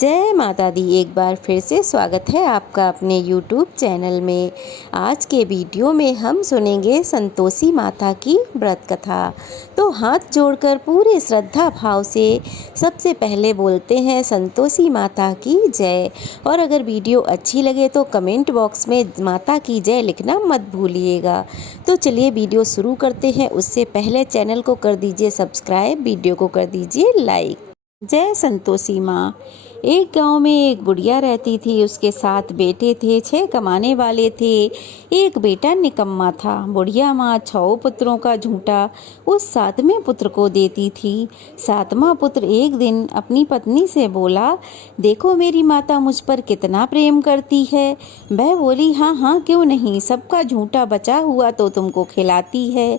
जय माता दी। एक बार फिर से स्वागत है आपका अपने यूट्यूब चैनल में। आज के वीडियो में हम सुनेंगे संतोषी माता की व्रत कथा। तो हाथ जोड़कर पूरे श्रद्धा भाव से सबसे पहले बोलते हैं संतोषी माता की जय। और अगर वीडियो अच्छी लगे तो कमेंट बॉक्स में माता की जय लिखना मत भूलिएगा। तो चलिए वीडियो शुरू करते हैं। उससे पहले चैनल को कर दीजिए सब्सक्राइब, वीडियो को कर दीजिए लाइक। जय संतोषी माँ। एक गांव में एक बुढ़िया रहती थी। उसके 7 बेटे थे, 6 कमाने वाले थे, एक बेटा निकम्मा था। बुढ़िया माँ 6 पुत्रों का झूठा उस 7वें पुत्र को देती थी। 7वां पुत्र एक दिन अपनी पत्नी से बोला, देखो मेरी माता मुझ पर कितना प्रेम करती है। वह बोली, हाँ हाँ क्यों नहीं, सबका झूठा बचा हुआ तो तुमको खिलाती है।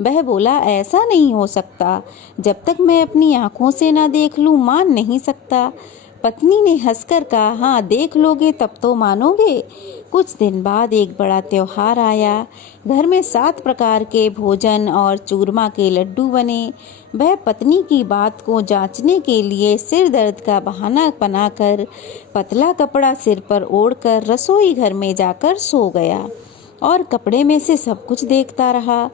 वह बोला, ऐसा नहीं हो सकता, जब तक मैं अपनी आंखों से ना देख लूं मान नहीं सकता। पत्नी ने हंसकर कहा, हाँ देख लोगे तब तो मानोगे। कुछ दिन बाद एक बड़ा त्योहार आया। घर में 7 प्रकार के भोजन और चूरमा के लड्डू बने। वह पत्नी की बात को जांचने के लिए सिर दर्द का बहाना बनाकर पतला कपड़ा सिर पर ओढ़कर रसोई घर में जाकर सो गया और कपड़े में से सब कुछ देखता रहा।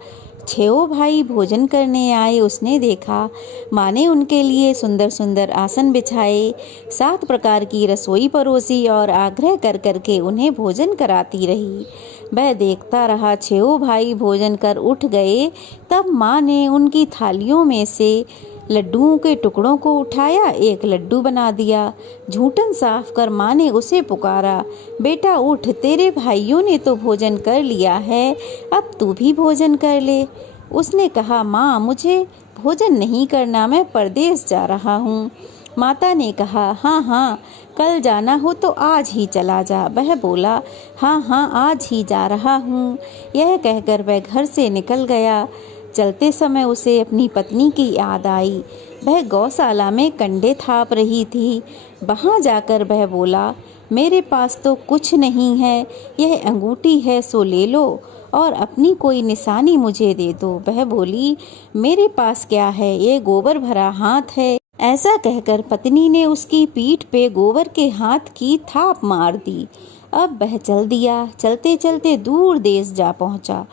6 भाई भोजन करने आए। उसने देखा माँ ने उनके लिए सुंदर सुंदर आसन बिछाए, 7 प्रकार की रसोई परोसी और आग्रह कर करके उन्हें भोजन कराती रही। वह देखता रहा। 6 भाई भोजन कर उठ गए। तब माँ ने उनकी थालियों में से लड्डुओं के टुकड़ों को उठाया, एक लड्डू बना दिया। झूठन साफ कर माँ ने उसे पुकारा, बेटा उठ, तेरे भाइयों ने तो भोजन कर लिया है, अब तू भी भोजन कर ले। उसने कहा, माँ मुझे भोजन नहीं करना, मैं परदेश जा रहा हूँ। माता ने कहा, हाँ हाँ कल जाना हो तो आज ही चला जा। वह बोला, हाँ हाँ आज ही जा रहा हूँ। यह कहकर वह घर से निकल गया। चलते समय उसे अपनी पत्नी की याद आई। वह गौशाला में कंडे थाप रही थी। वहाँ जाकर वह बोला, मेरे पास तो कुछ नहीं है, यह अंगूठी है सो ले लो और अपनी कोई निशानी मुझे दे दो। वह बोली, मेरे पास क्या है, ये गोबर भरा हाथ है। ऐसा कहकर पत्नी ने उसकी पीठ पे गोबर के हाथ की थाप मार दी। अब वह चल दिया। चलते चलते दूर देश जा पहुंचा।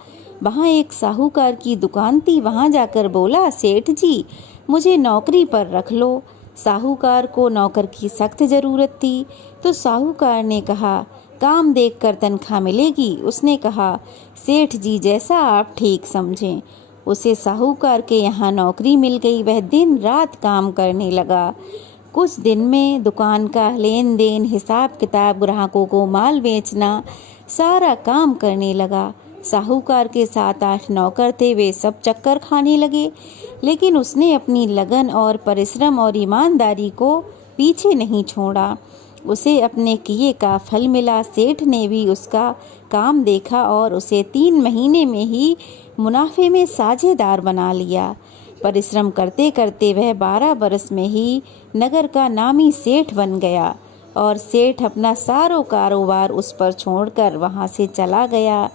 वहाँ एक साहूकार की दुकान थी। वहाँ जाकर बोला, सेठ जी मुझे नौकरी पर रख लो। साहूकार को नौकर की सख्त ज़रूरत थी। तो साहूकार ने कहा, काम देखकर तनख्वाह मिलेगी। उसने कहा, सेठ जी जैसा आप ठीक समझें। उसे साहूकार के यहाँ नौकरी मिल गई। वह दिन रात काम करने लगा। कुछ दिन में दुकान का लेन देन, हिसाब किताब, ग्राहकों को माल बेचना, सारा काम करने लगा। साहूकार के 7-8 नौकर थे, वे सब चक्कर खाने लगे, लेकिन उसने अपनी लगन और परिश्रम और ईमानदारी को पीछे नहीं छोड़ा। उसे अपने किए का फल मिला। सेठ ने भी उसका काम देखा और उसे 3 महीने में ही मुनाफे में साझेदार बना लिया। परिश्रम करते करते वह 12 बरस में ही नगर का नामी सेठ बन गया और सेठ अपना सारो कारोबार उस पर छोड़कर वहाँ से चला गया।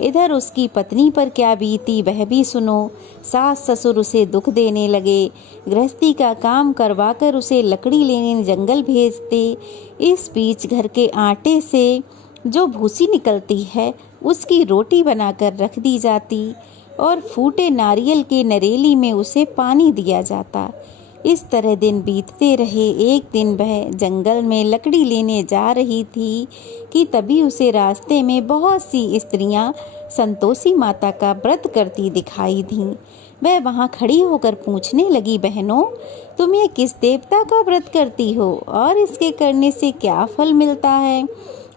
इधर उसकी पत्नी पर क्या बीती वह भी सुनो। सास ससुर उसे दुख देने लगे। गृहस्थी का काम करवाकर उसे लकड़ी लेने जंगल भेजते। इस बीच घर के आटे से जो भूसी निकलती है उसकी रोटी बनाकर रख दी जाती और फूटे नारियल के नरेली में उसे पानी दिया जाता। इस तरह दिन बीतते रहे। एक दिन वह जंगल में लकड़ी लेने जा रही थी कि तभी उसे रास्ते में बहुत सी स्त्रियां संतोषी माता का व्रत करती दिखाई दीं। वह वहां खड़ी होकर पूछने लगी, बहनों तुम ये किस देवता का व्रत करती हो और इसके करने से क्या फल मिलता है?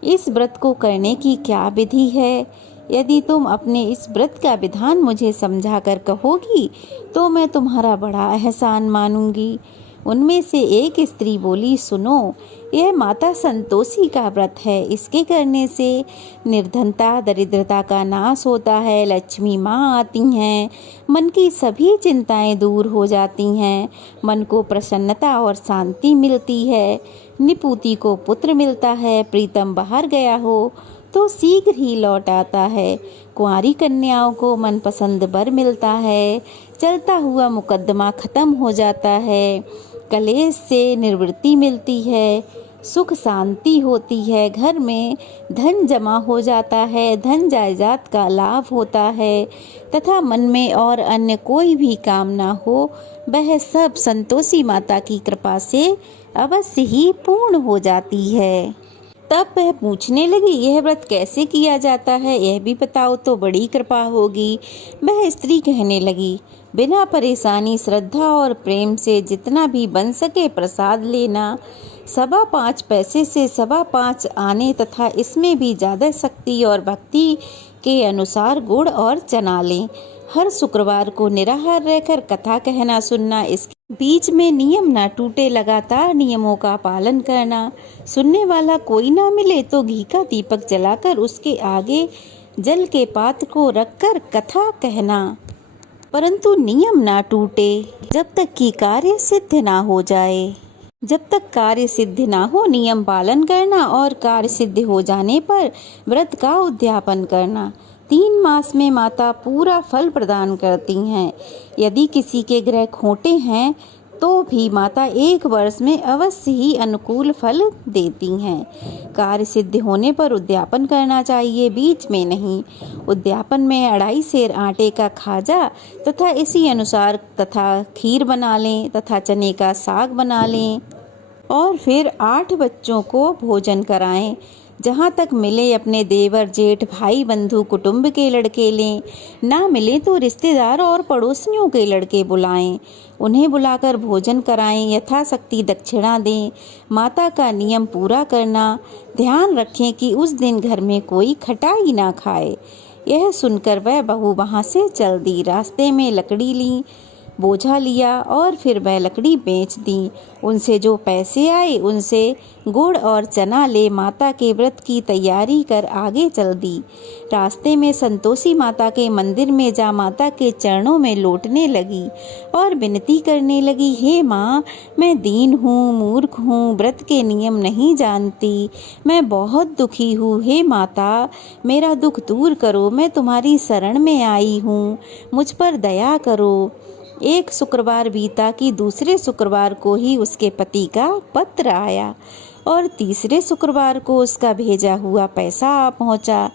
इस व्रत को करने की क्या विधि है? यदि तुम अपने इस व्रत का विधान मुझे समझा कर कहोगी तो मैं तुम्हारा बड़ा एहसान मानूंगी। उनमें से एक स्त्री बोली, सुनो यह माता संतोषी का व्रत है। इसके करने से निर्धनता दरिद्रता का नाश होता है, लक्ष्मी माँ आती हैं, मन की सभी चिंताएं दूर हो जाती हैं, मन को प्रसन्नता और शांति मिलती है, निपुति को पुत्र मिलता है, प्रीतम बाहर गया हो तो शीघ्र ही लौट आता है, कुंवारी कन्याओं को मनपसंद वर मिलता है, चलता हुआ मुकद्दमा खत्म हो जाता है, कलेश से निवृत्ति मिलती है, सुख शांति होती है, घर में धन जमा हो जाता है, धन जायदाद का लाभ होता है तथा मन में और अन्य कोई भी कामना हो वह सब संतोषी माता की कृपा से अवश्य ही पूर्ण हो जाती है। तब वह पूछने लगी, यह व्रत कैसे किया जाता है, यह भी बताओ तो बड़ी कृपा होगी। वह स्त्री कहने लगी, बिना परेशानी श्रद्धा और प्रेम से जितना भी बन सके प्रसाद लेना, 5.25 पैसे से 5.25 आने तथा इसमें भी ज़्यादा शक्ति और भक्ति के अनुसार गुड़ और चना लें। हर शुक्रवार को निराहार रहकर कथा कहना सुनना, इसके बीच में नियम ना टूटे, लगातार नियमों का पालन करना। सुनने वाला कोई ना मिले तो घी का दीपक जलाकर उसके आगे जल के पात्र को रखकर कथा कहना, परंतु नियम ना टूटे जब तक कि कार्य सिद्ध ना हो जाए। जब तक कार्य सिद्ध ना हो नियम पालन करना और कार्य सिद्ध हो जाने पर व्रत का उद्यापन करना। 3 मास में माता पूरा फल प्रदान करती हैं। यदि किसी के ग्रह खोटे हैं तो भी माता 1 वर्ष में अवश्य ही अनुकूल फल देती हैं। कार्य सिद्ध होने पर उद्यापन करना चाहिए, बीच में नहीं। उद्यापन में 2.5 सेर आटे का खाजा तथा इसी अनुसार तथा खीर बना लें तथा चने का साग बना लें और फिर 8 बच्चों को भोजन कराएं। जहाँ तक मिले अपने देवर जेठ भाई बंधु कुटुंब के लड़के लें, ना मिले तो रिश्तेदार और पड़ोसियों के लड़के बुलाएं। उन्हें बुलाकर भोजन कराएं, यथाशक्ति दक्षिणा दें। माता का नियम पूरा करना, ध्यान रखें कि उस दिन घर में कोई खटाई ना खाए। यह सुनकर वह बहू वहाँ से चल दी। रास्ते में लकड़ी ली, बोझा लिया और फिर वह लकड़ी बेच दी। उनसे जो पैसे आए उनसे गुड़ और चना ले माता के व्रत की तैयारी कर आगे चल दी। रास्ते में संतोषी माता के मंदिर में जा माता के चरणों में लौटने लगी और विनती करने लगी, हे माँ, मैं दीन हूँ, मूर्ख हूँ, व्रत के नियम नहीं जानती, मैं बहुत दुखी हूँ। हे माता, मेरा दुख दूर करो, मैं तुम्हारी शरण में आई हूँ, मुझ पर दया करो। एक शुक्रवार बीता कि दूसरे शुक्रवार को ही उसके पति का पत्र आया और तीसरे शुक्रवार को उसका भेजा हुआ पैसा आ पहुंचा।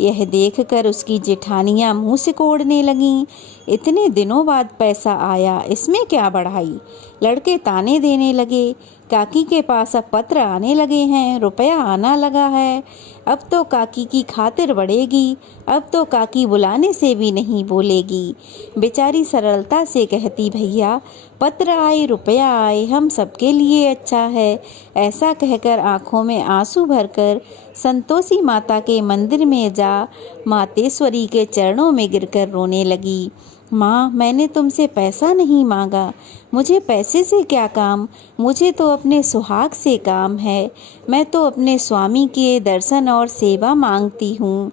यह देखकर उसकी जेठानियां मुंह सिकोड़ने लगीं। इतने दिनों बाद पैसा आया, इसमें क्या बढ़ाई। लड़के ताने देने लगे, काकी के पास अब पत्र आने लगे हैं, रुपया आना लगा है, अब तो काकी की खातिर बढ़ेगी, अब तो काकी बुलाने से भी नहीं बोलेगी। बेचारी सरलता से कहती, भैया पत्र आए, रुपया आए, हम सबके लिए अच्छा है। ऐसा कहकर आंखों में आंसू भरकर संतोषी माता के मंदिर में जा मातेश्वरी के चरणों में गिरकर रोने लगी। माँ, मैंने तुमसे पैसा नहीं मांगा, मुझे पैसे से क्या काम, मुझे तो अपने सुहाग से काम है, मैं तो अपने स्वामी के दर्शन और सेवा मांगती हूँ।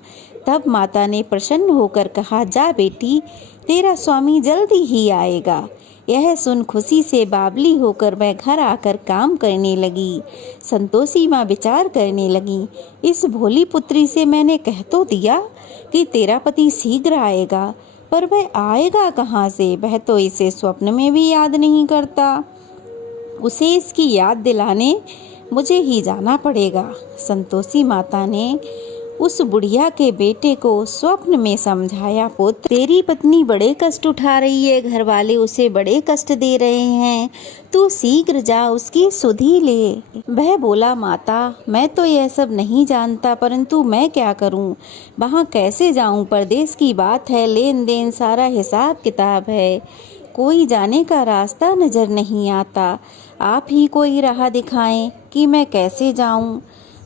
तब माता ने प्रसन्न होकर कहा, जा बेटी, तेरा स्वामी जल्दी ही आएगा। यह सुन खुशी से बावली होकर वह घर आकर काम करने लगी। संतोषी माँ विचार करने लगी, इस भोली पुत्री से मैंने कह तो दिया कि तेरा पति शीघ्र आएगा, पर वह आएगा कहाँ से, वह तो इसे स्वप्न में भी याद नहीं करता। उसे इसकी याद दिलाने मुझे ही जाना पड़ेगा। संतोषी माता ने उस बुढ़िया के बेटे को स्वप्न में समझाया, पुत्र, तेरी पत्नी बड़े कष्ट उठा रही है, घर वाले उसे बड़े कष्ट दे रहे हैं, तू शीघ्र जा उसकी सुधि ले। वह बोला, माता, मैं तो यह सब नहीं जानता, परंतु मैं क्या करूं, वहां कैसे जाऊं, परदेश की बात है, लेन देन सारा हिसाब किताब है, कोई जाने का रास्ता नजर नहीं आता, आप ही कोई राह दिखाएं कि मैं कैसे जाऊं।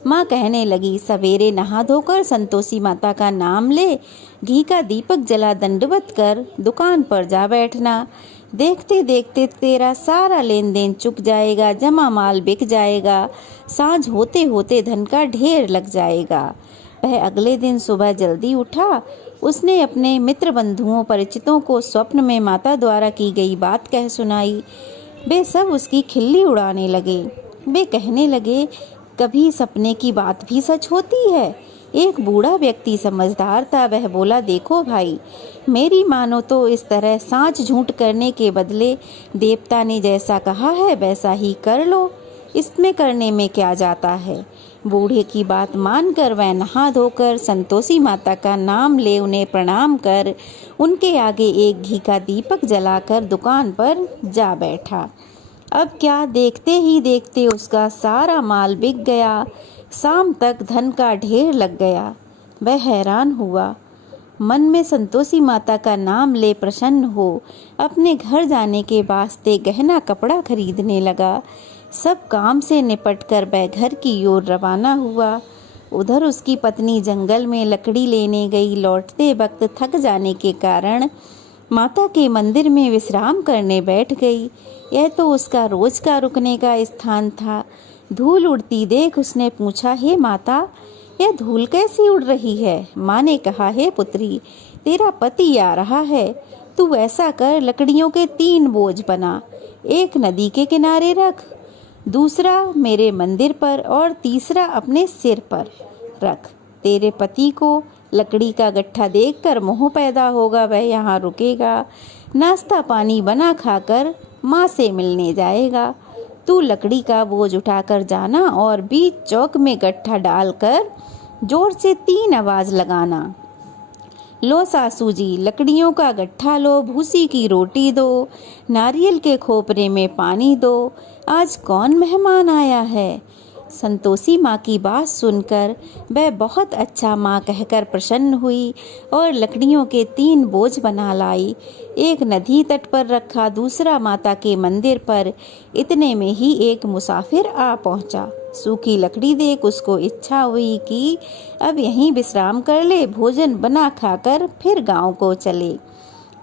माँ कहने लगी, सवेरे नहा धोकर संतोषी माता का नाम ले, घी का दीपक जला दंडवत कर दुकान पर जा बैठना। देखते देखते तेरा सारा लेन देन चुक जाएगा, जमा माल बिक जाएगा, सांझ होते होते धन का ढेर लग जाएगा। वह अगले दिन सुबह जल्दी उठा। उसने अपने मित्र बंधुओं परिचितों को स्वप्न में माता द्वारा की गई बात कह सुनाई। वे सब उसकी खिल्ली उड़ाने लगे। वे कहने लगे, कभी सपने की बात भी सच होती है, एक बूढ़ा व्यक्ति समझदार था। वह बोला, देखो भाई, मेरी मानो तो इस तरह सांच झूठ करने के बदले देवता ने जैसा कहा है वैसा ही कर लो, इसमें करने में क्या जाता है। बूढ़े की बात मानकर वह नहा धोकर संतोषी माता का नाम ले उन्हें प्रणाम कर उनके आगे एक घी का दीपक जलाकर दुकान पर जा बैठा। अब क्या, देखते ही देखते उसका सारा माल बिक गया। शाम तक धन का ढेर लग गया। वह हैरान हुआ। मन में संतोषी माता का नाम ले प्रसन्न हो अपने घर जाने के वास्ते गहना कपड़ा खरीदने लगा। सब काम से निपटकर वह घर की ओर रवाना हुआ। उधर उसकी पत्नी जंगल में लकड़ी लेने गई। लौटते वक्त थक जाने के कारण माता के मंदिर में विश्राम करने बैठ गई। यह तो उसका रोज का रुकने का स्थान था। धूल उड़ती देख उसने पूछा, हे माता, यह धूल कैसी उड़ रही है। माँ ने कहा, हे पुत्री, तेरा पति आ रहा है। तू ऐसा कर, लकड़ियों के 3 बोझ बना, एक नदी के किनारे रख, दूसरा मेरे मंदिर पर और तीसरा अपने सिर पर रख। तेरे पति को लकड़ी का गट्ठा देखकर मोह पैदा होगा, वह यहाँ रुकेगा, नाश्ता पानी बना खाकर माँ से मिलने जाएगा। तू लकड़ी का बोझ उठाकर जाना और बीच चौक में गट्ठा डालकर जोर से 3 आवाज लगाना। लो सासू जी, लकड़ियों का गट्ठा लो, भूसी की रोटी दो, नारियल के खोपरे में पानी दो, आज कौन मेहमान आया है। संतोषी माँ की बात सुनकर वह बहुत अच्छा माँ कहकर प्रसन्न हुई और लकड़ियों के 3 बोझ बना लाई। एक नदी तट पर रखा, दूसरा माता के मंदिर पर। इतने में ही एक मुसाफिर आ पहुँचा। सूखी लकड़ी देख उसको इच्छा हुई कि अब यहीं विश्राम कर ले, भोजन बना खाकर फिर गांव को चले।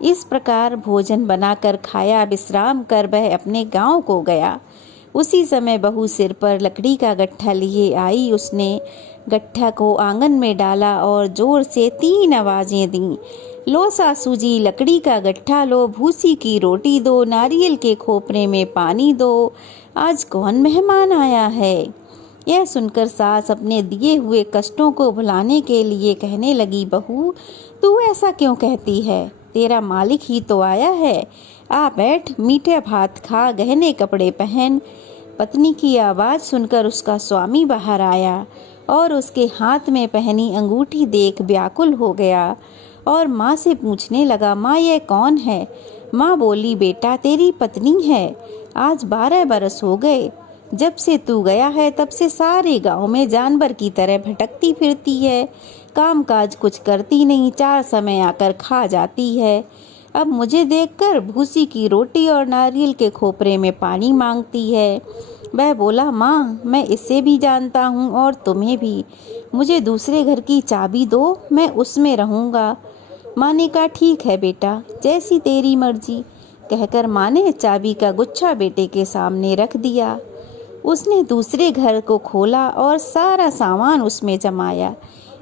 इस प्रकार भोजन बनाकर खाया, विश्राम कर वह अपने गांव को गया। उसी समय बहू सिर पर लकड़ी का गट्ठा लिए आई। उसने गट्ठा को आंगन में डाला और जोर से 3 आवाजें दी। लो सासू जी, लकड़ी का गट्ठा लो, भूसी की रोटी दो, नारियल के खोपरे में पानी दो, आज कौन मेहमान आया है। यह सुनकर सास अपने दिए हुए कष्टों को भुलाने के लिए कहने लगी, बहू, तू ऐसा क्यों कहती है, तेरा मालिक ही तो आया है। आ बैठ, मीठे भात खा, गहने कपड़े पहन। पत्नी की आवाज़ सुनकर उसका स्वामी बाहर आया और उसके हाथ में पहनी अंगूठी देख व्याकुल हो गया और माँ से पूछने लगा, माँ, यह कौन है। माँ बोली, बेटा, तेरी पत्नी है। आज 12 बरस हो गए। जब से तू गया है तब से सारे गांव में जानवर की तरह भटकती फिरती है, काम काज कुछ करती नहीं, 4 समय आकर खा जाती है। अब मुझे देखकर भूसी की रोटी और नारियल के खोपरे में पानी मांगती है। वह बोला, माँ, मैं इसे भी जानता हूँ और तुम्हें भी। मुझे दूसरे घर की चाबी दो, मैं उसमें रहूँगा। माँ ने कहा, ठीक है बेटा, जैसी तेरी मर्जी। कहकर माँ ने चाबी का गुच्छा बेटे के सामने रख दिया। उसने दूसरे घर को खोला और सारा सामान उसमें जमाया।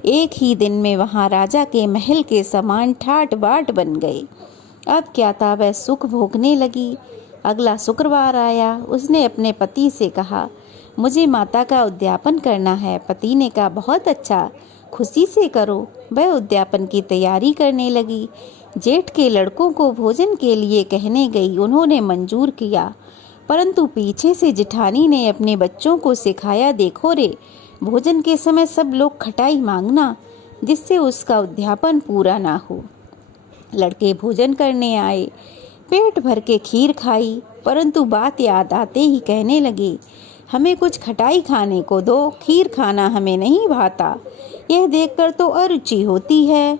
एक ही दिन में वहाँ राजा के महल के समान ठाट बाट बन गए। अब क्या था, वह सुख भोगने लगी। अगला शुक्रवार आया। उसने अपने पति से कहा, मुझे माता का उद्यापन करना है। पति ने कहा, बहुत अच्छा, खुशी से करो। वह उद्यापन की तैयारी करने लगी। जेठ के लड़कों को भोजन के लिए कहने गई। उन्होंने मंजूर किया, परंतु पीछे से जिठानी ने अपने बच्चों को सिखाया, देखो रे, भोजन के समय सब लोग खटाई मांगना, जिससे उसका उद्यापन पूरा ना हो। लड़के भोजन करने आए, पेट भर के खीर खाई, परंतु बात याद आते ही कहने लगे, हमें कुछ खटाई खाने को दो, खीर खाना हमें नहीं भाता, यह देखकर तो अरुचि होती है।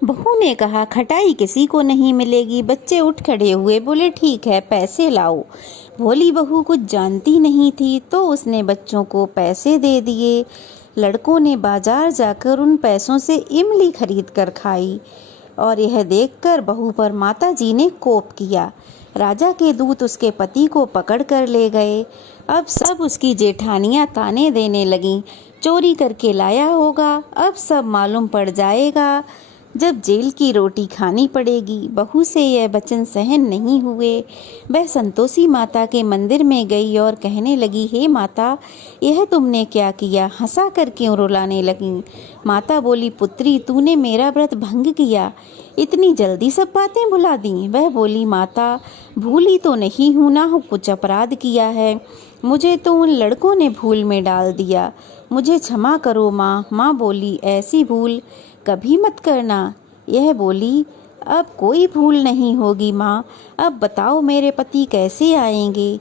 बहू ने कहा, खटाई किसी को नहीं मिलेगी। बच्चे उठ खड़े हुए, बोले, ठीक है, पैसे लाओ। भोली बहू कुछ जानती नहीं थी तो उसने बच्चों को पैसे दे दिए। लड़कों ने बाजार जाकर उन पैसों से इमली खरीद कर खाई और यह देखकर बहू पर माताजी ने कोप किया। राजा के दूत उसके पति को पकड़ कर ले गए। अब सब उसकी जेठानियां ताने देने लगीं, चोरी करके लाया होगा, अब सब मालूम पड़ जाएगा। जब जेल की रोटी खानी पड़ेगी। बहू से यह वचन सहन नहीं हुए। वह संतोषी माता के मंदिर में गई और कहने लगी, हे माता, यह तुमने क्या किया? हंसा कर क्यों रुलाने लगी? माता बोली, पुत्री, तूने मेरा व्रत भंग किया, इतनी जल्दी सब बातें भुला दी। वह बोली, माता, भूली तो नहीं हूँ ना, कुछ अपराध किया है, मुझे तो उन लड़कों ने भूल में डाल दिया, मुझे क्षमा करो माँ। माँ बोली, ऐसी भूल कभी मत करना। यह बोली, अब कोई भूल नहीं होगी माँ, अब बताओ मेरे पति कैसे आएंगे?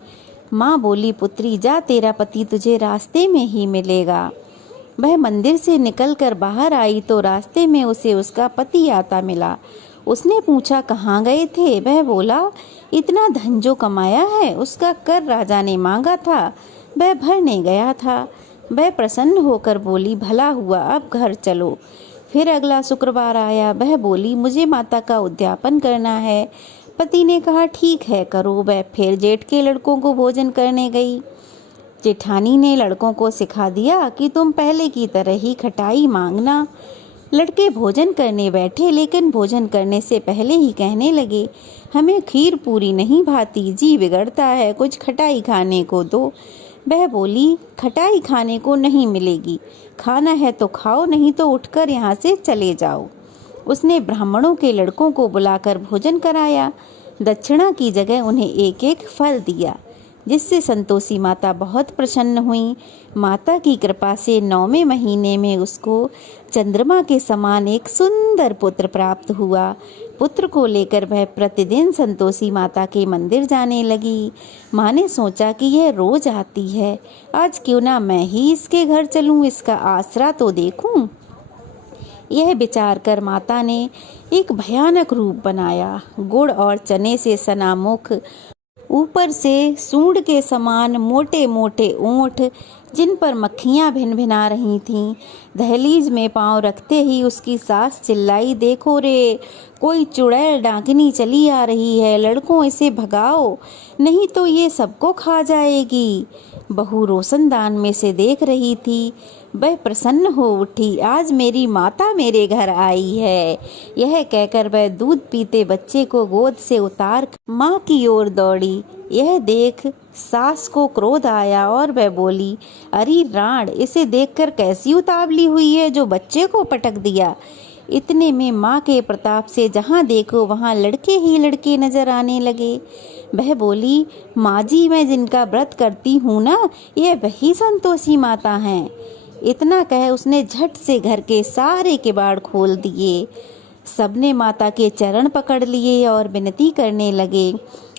माँ बोली, पुत्री, जा, तेरा पति तुझे रास्ते में ही मिलेगा। वह मंदिर से निकलकर बाहर आई तो रास्ते में उसे उसका पति आता मिला। उसने पूछा, कहाँ गए थे? वह बोला, इतना धन जो कमाया है उसका कर राजा ने मांगा था, वह भरने गया था। वह प्रसन्न होकर बोली, भला हुआ, अब घर चलो। फिर अगला शुक्रवार आया। वह बोली, मुझे माता का उद्यापन करना है। पति ने कहा, ठीक है, करो। वह फिर जेठ के लड़कों को भोजन करने गई। जेठानी ने लड़कों को सिखा दिया कि तुम पहले की तरह ही खटाई मांगना। लड़के भोजन करने बैठे, लेकिन भोजन करने से पहले ही कहने लगे, हमें खीर पूरी नहीं भाती, जी बिगड़ता है, कुछ खटाई खाने को दो। वह बोली, खटाई खाने को नहीं मिलेगी, खाना है तो खाओ, नहीं तो उठकर यहाँ से चले जाओ। उसने ब्राह्मणों के लड़कों को बुलाकर भोजन कराया। दक्षिणा की जगह उन्हें एक एक फल दिया, जिससे संतोषी माता बहुत प्रसन्न हुई। माता की कृपा से 9वें महीने में उसको चंद्रमा के समान एक सुंदर पुत्र प्राप्त हुआ। पुत्र को लेकर वह प्रतिदिन संतोषी माता के मंदिर जाने लगी। माँ ने सोचा कि यह रोज आती है, आज क्यों ना मैं ही इसके घर चलूं, इसका आसरा तो देखूं। यह विचार कर माता ने एक भयानक रूप बनाया। गुड़ और चने से सना मुख, ऊपर से सूंड के समान मोटे मोटे ओंठ, जिन पर मक्खियाँ भिनभिना रही थीं। दहलीज में पांव रखते ही उसकी सास चिल्लाई, देखो रे, कोई चुड़ैल डांकनी चली आ रही है, लड़कों इसे भगाओ, नहीं तो ये सबको खा जाएगी। बहू रोशनदान में से देख रही थी। वह प्रसन्न हो उठी, आज मेरी माता मेरे घर आई है। यह कहकर वह दूध पीते बच्चे को गोद से उतार माँ की ओर दौड़ी। यह देख सास को क्रोध आया और वह बोली, अरे राण, इसे देखकर कैसी उतावली हुई है जो बच्चे को पटक दिया। इतने में माँ के प्रताप से जहाँ देखो वहाँ लड़के ही लड़के नजर आने लगे। वह बोली, माँ जी, मैं जिनका व्रत करती हूँ ना, यह वही संतोषी माता हैं। इतना कह उसने झट से घर के सारे किवाड़ खोल दिए। सबने माता के चरण पकड़ लिए और विनती करने लगे,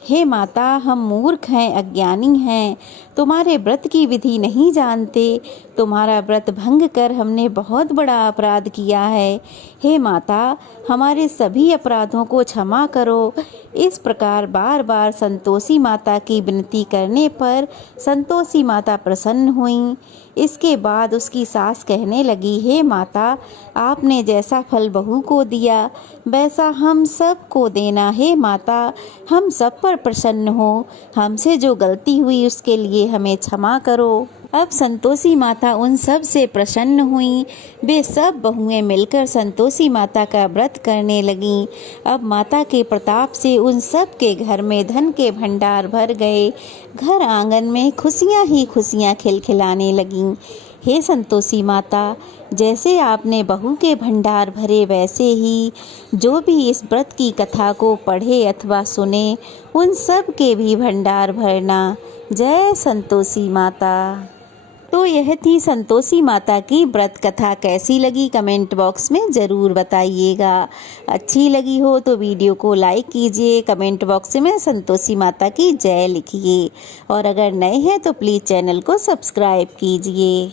हे माता, हम मूर्ख हैं, अज्ञानी हैं, तुम्हारे व्रत की विधि नहीं जानते, तुम्हारा व्रत भंग कर हमने बहुत बड़ा अपराध किया है। हे माता, हमारे सभी अपराधों को क्षमा करो। इस प्रकार बार बार संतोषी माता की विनती करने पर संतोषी माता प्रसन्न हुई। इसके बाद उसकी सास कहने लगी, हे माता, आपने जैसा फल बहू को दिया वैसा हम सब को देना। हे माता, हम सब पर प्रसन्न हो, हमसे जो गलती हुई उसके लिए हमें क्षमा करो। अब संतोषी माता उन सब से प्रसन्न हुई। वे सब बहुएं मिलकर संतोषी माता का व्रत करने लगीं। अब माता के प्रताप से उन सब के घर में धन के भंडार भर गए। घर आंगन में खुशियां ही खुशियां खिलखिलाने लगीं। हे संतोषी माता, जैसे आपने बहू के भंडार भरे, वैसे ही जो भी इस व्रत की कथा को पढ़े अथवा सुने, उन सब के भी भंडार भरना। जय संतोषी माता। तो यह थी संतोषी माता की व्रत कथा। कैसी लगी कमेंट बॉक्स में ज़रूर बताइएगा। अच्छी लगी हो तो वीडियो को लाइक कीजिए, कमेंट बॉक्स में संतोषी माता की जय लिखिए और अगर नए हैं तो प्लीज़ चैनल को सब्सक्राइब कीजिए।